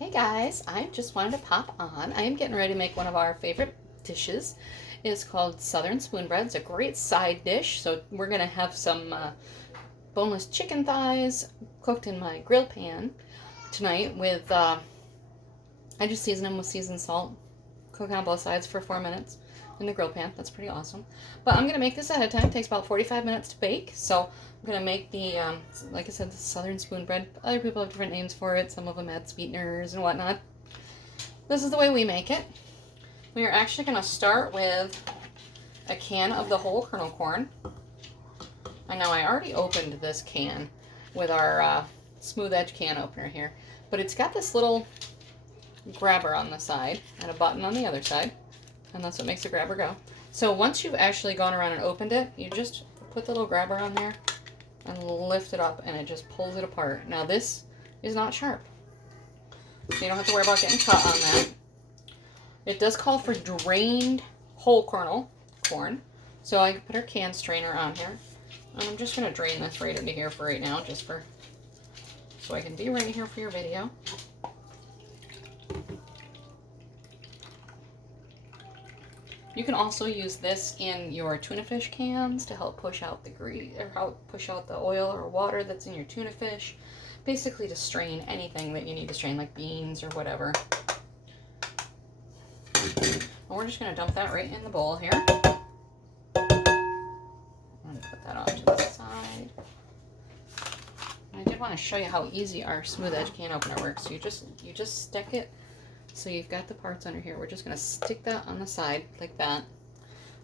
Hey guys, I just wanted to pop on. I am getting ready to make one of our favorite dishes. It's called Southern Spoon Bread. It's a great side dish. So we're going to have some boneless chicken thighs cooked in my grill pan tonight with, I just season them with seasoned salt, cook on both sides for 4 minutes in the grill pan. That's pretty awesome. But I'm going to make this ahead of time. It takes about 45 minutes to bake. So I'm going to make the, like I said, the Southern Spoon Bread. Other people have different names for it. Some of them add sweeteners and whatnot. This is the way we make it. We are actually going to start with a can of the whole kernel corn. I know I already opened this can with our smooth edge can opener here, but it's got this little grabber on the side and a button on the other side, and that's what makes the grabber go. So once you've actually gone around and opened it, you just put the little grabber on there and lift it up and it just pulls it apart. Now this is not sharp, so you don't have to worry about getting cut on that. It does call for drained whole kernel corn, so I can put our can strainer on here. And I'm just going to drain this right into here for right now, just for so I can be right here for your video. You can also use this in your tuna fish cans to help push out the grease or help push out the oil or water that's in your tuna fish. Basically to strain anything that you need to strain, like beans or whatever. And we're just going to dump that right in the bowl here. And put that onto the side. And I did want to show you how easy our smooth edge can opener works. So you just stick it. So you've got the parts under here. We're just going to stick that on the side like that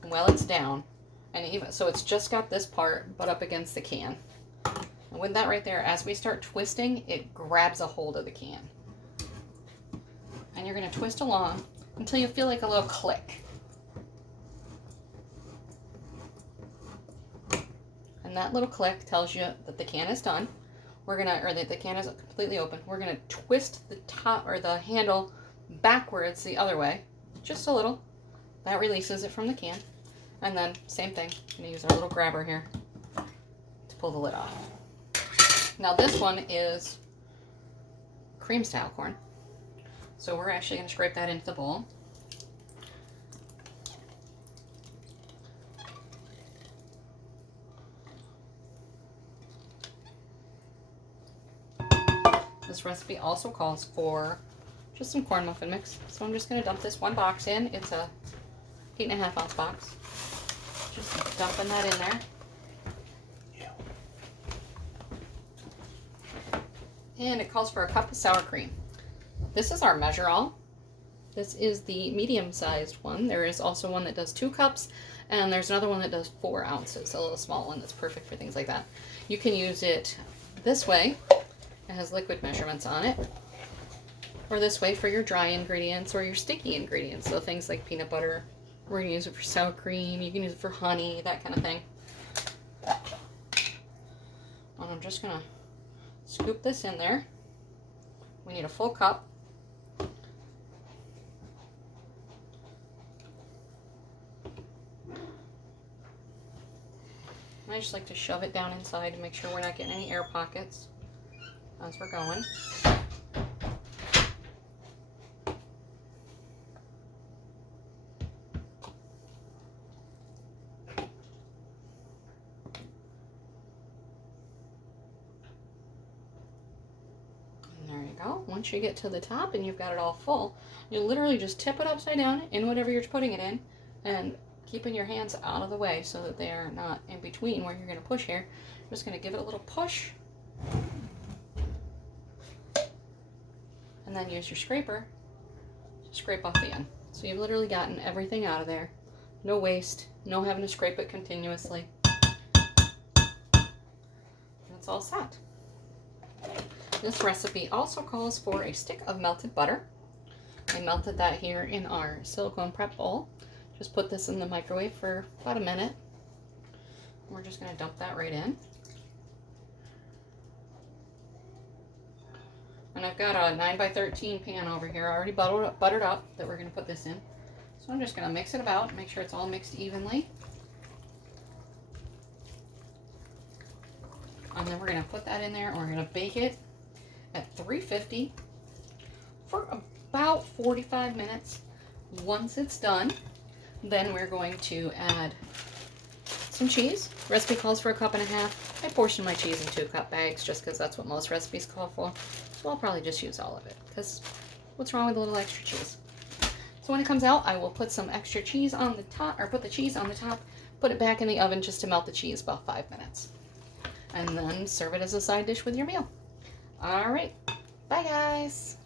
while it's down. And even so, it's just got this part but up against the can. And with that right there, as we start twisting, it grabs a hold of the can. And you're going to twist along until you feel like a little click. And that little click tells you that the can is done. Or that the can is completely open. We're going to twist the top or the handle backwards the other way, just a little. That releases it from the can. And then same thing, I'm going to use our little grabber here to pull the lid off. Now this one is cream style corn, so we're actually going to scrape that into the bowl. This recipe also calls for just some corn muffin mix. So I'm just going to dump this one box in. It's a 8.5 ounce box. Just dumping that in there. And it calls for a cup of sour cream. This is our measure all. This is the medium sized one. There is also one that does 2 cups, and there's another one that does 4 ounces, a little small one that's perfect for things like that. You can use it this way. It has liquid measurements on it. Or this way for your dry ingredients or your sticky ingredients. So things like peanut butter. We're going to use it for sour cream. You can use it for honey, that kind of thing. And I'm just going to scoop this in there. We need a full cup. I just like to shove it down inside to make sure we're not getting any air pockets as we're going. Once you get to the top and you've got it all full, you literally just tip it upside down in whatever you're putting it in and keeping your hands out of the way so that they are not in between where you're going to push here. I'm just going to give it a little push and then use your scraper to scrape off the end. So you've literally gotten everything out of there. No waste, no having to scrape it continuously. That's all set. This recipe also calls for a stick of melted butter. I melted that here in our silicone prep bowl. Just put this in the microwave for about a minute. We're just going to dump that right in. And I've got a 9x13 pan over here already buttered up that we're going to put this in. So I'm just going to mix it about, make sure it's all mixed evenly. And then we're going to put that in there and we're going to bake it at 350 for about 45 minutes. Once it's done, then we're going to add some cheese. Recipe calls for 1.5 cups. I portion my cheese in 2-cup bags just because that's what most recipes call for. So I'll probably just use all of it because what's wrong with a little extra cheese? So when it comes out, I will put some extra cheese on the top, or put the cheese on the top, put it back in the oven just to melt the cheese about 5 minutes. And then serve it as a side dish with your meal. All right. Bye, guys.